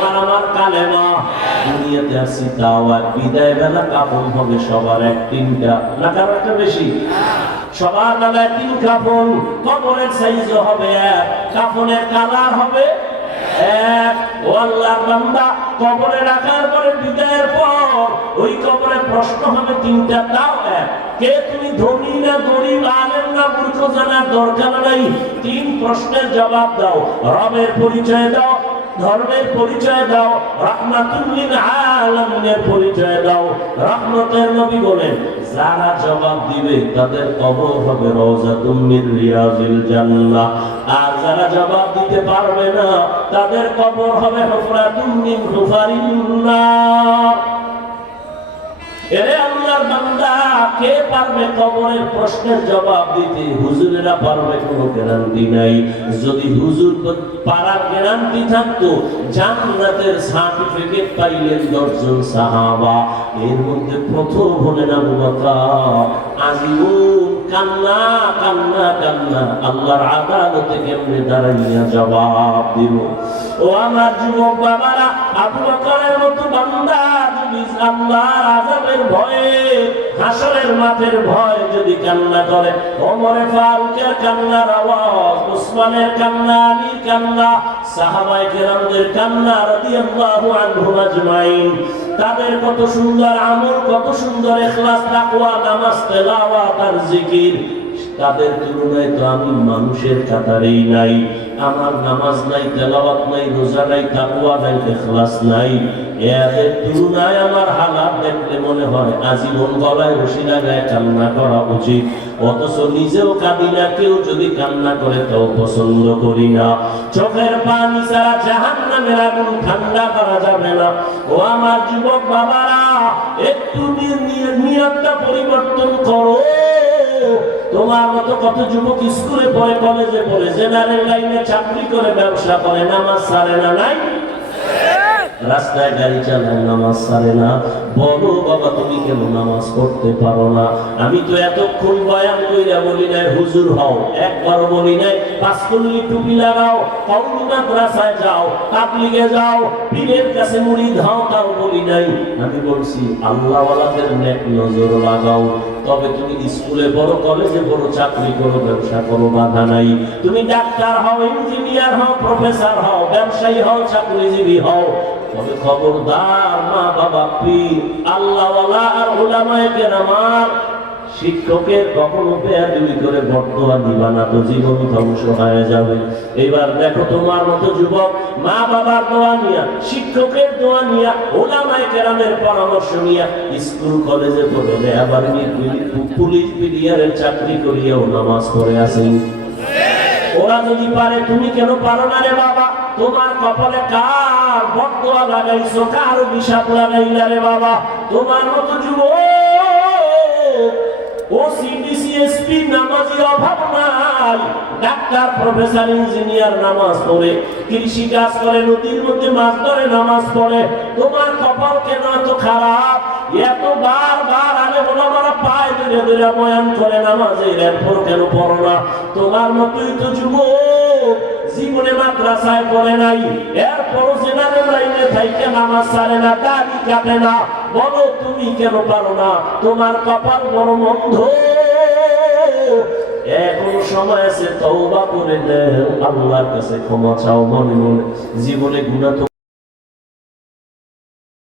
তোমার আমার কালেমা। দুনিয়াতে আসি তাও আর বিদায় বেলা কাফন হবে সবার এক তিনটা, না কারো একটা বেশি? সবার বেলায় তিন কাফন। কবরের সাইজও হবে এক, কাফনের কালার হবে এক। ও আল্লাহর বান্দা, কবরে রাখার পরে বিদায়ের পর ওই কবরে প্রশ্ন হবে তিনটা, তাও এক। কে তুমি, ধনী না গরিব, আলেম না মূর্খ, জানার দরকার নাই। তিন প্রশ্নের জবাব দাও। রবের পরিচয় দাও, ধর্মের পরিচয় দাও, রাহমাতুল লিল আলামিনের পরিচয় দাও। রহমতের নবী বলেন, যারা জবাব দিবে তাদের কবর হবে রওজাতুম মিন রিয়াজিল জান্নাহ। আর যারা জবাব দিতে পারবে না তাদের কবর হবে হুফরাতুম মিন হুফারিন নার। এরে আল্লাহর বান্দা, কে পারবে কবরের প্রশ্নের জবাব দিতে? হুজুরেরা পারবে, কোনো গ্যারান্টি নাই। যদি হুজুর পারার গ্যারান্টি থাকতো, জান্নাতের সার্টিফিকেট পাইলেন 10 জন সাহাবা। এর মধ্যে প্রথম হলেন আবু বকর। আজীবন কান্না কান্না কান্না, আল্লাহর আদালতে কেমনে দাঁড়াইয়া জবাব দিব? ও আমার যুবক বাবারা, আবু বকরের মতো বান্দা যদি আল্লাহর আযাবের ভয়ে, হাসরের মাঠের ভয় যদি কান্না করে, ওমরে ফারুকের কান্নার আওয়াজ, উসমানের কান্না, আলীর কান্না, সাহাবায়ে কেরামদের কান্না রাদিয়াল্লাহু আনহুম আজমাইন, তাদের কত সুন্দর আমল, কত সুন্দর ইখলাস, তাকওয়া, নামাজ, তেলাওয়াত আর জিকির, তাদের তুলনায় তো আমি মানুষের কাতারেই নাই। আমার নামাজ নাই, তেলাওয়াত নাই, রোজা নাই, তাকওয়া নাই, ইখলাস নাই। এদের তুলনায় আমার হালাত দেখলে মনে হয় আজীবন গলায় রশি লাগায় কান্না করা উচিত। অথচ নিজেও কাঁদি না, কেউ যদি কান্না করে তাও পছন্দ করি না। চোখের পানি ছাড়া জাহান্নামের আগুন ঠান্ডা করা যাবে না। ও আমার যুবক বাবারা, একটু নিয়তটা পরিবর্তন করো। তোমার মতো কত যুবক স্কুলে পড়ে, কলেজে পড়ে, জেনারেল লাইনে চাকরি করে, ব্যবসা করে, নামাজ ছাড়ে না? নাই? রাস্তায় গাড়ি চালায়, নামাজ ছাড়ে না। বলো বাবা, তুমি কেন নামাজ পড়তে পারো না? আমি তো এতক্ষণ বয়ান কইরা বলি নাই হুজুর হও, একবারও বলি নাই 5 কুল্লি টুপি লাগাও, কওমি মাদ্রাসায় যাও, তাবলিগে যাও, পীরের কাছে মুরিদ হও, তাও বলি নাই। আমি বলছি আল্লাহ ওয়ালাদের নেক নজর লাগাও। তবে তুমি স্কুলে পড়ো, কলেজে পড়ো, চাকরি করো, ব্যবসা করো, বাধা নাই। তুমি ডাক্তার হও, ইঞ্জিনিয়ার হও, প্রফেসর হও, ব্যবসায়ী হও, চাকরিজীবী হও, তবে খবরদার মা বাবা, পীর, আল্লাহওয়ালা আর উলামায়ে কেরামার, শিক্ষকের কখনো বেয়াদবি করে বর্তমান দিবা না, তো জীবন ধ্বংস হয়ে যাবে। এবার দেখো, তোমার মতো যুবক মা বাবার দোয়া নিয়া, শিক্ষকের দোয়া নিয়া, উলামায়ে কেরামের পরামর্শ নিয়া স্কুল কলেজে পড়ে, আবার পুলিশ বিডিআরের চাকরি করিয়াও নামাজ পড়ে আছেন। ওরা যদি পারে, তুমি কেন পারো না রে বাবা? তোমার কপালে কার বদদোয়া লাগাইছো, কার অভিশাপ লাগাইলা রে বাবা? তোমার মতো যুবক ওসিডিসিএসপি নামাজের অভাব নাই। ডাক্তার, প্রফেসর, ইঞ্জিনিয়ার নামাজ পড়ে, কৃষি কাজ করে, নদীর মধ্যে মাছ ধরে, নামাজ পড়ে। তোমার কপাল কেন এত খারাপ? এত বারবার আলে ওলামারা পায় ধরে ধরে বয়ান করে নামাজের, এরপর কেন পড়ো না? তোমার মতোই তো যুবক জীবনে মাদ্রাসায় পড়ে নাই, এরপরও জেনারেল লাইনে থাইকে নামাজ ছাড়ে না, দাড়ি কাটে না। বলো তুমি কেন পারো না? তোমার কপাল বড় মন্দ। এখন সময় আছে, তওবা করে নাও, আল্লাহর কাছে ক্ষমা চাও মনে মনে। জীবনে গুনাহ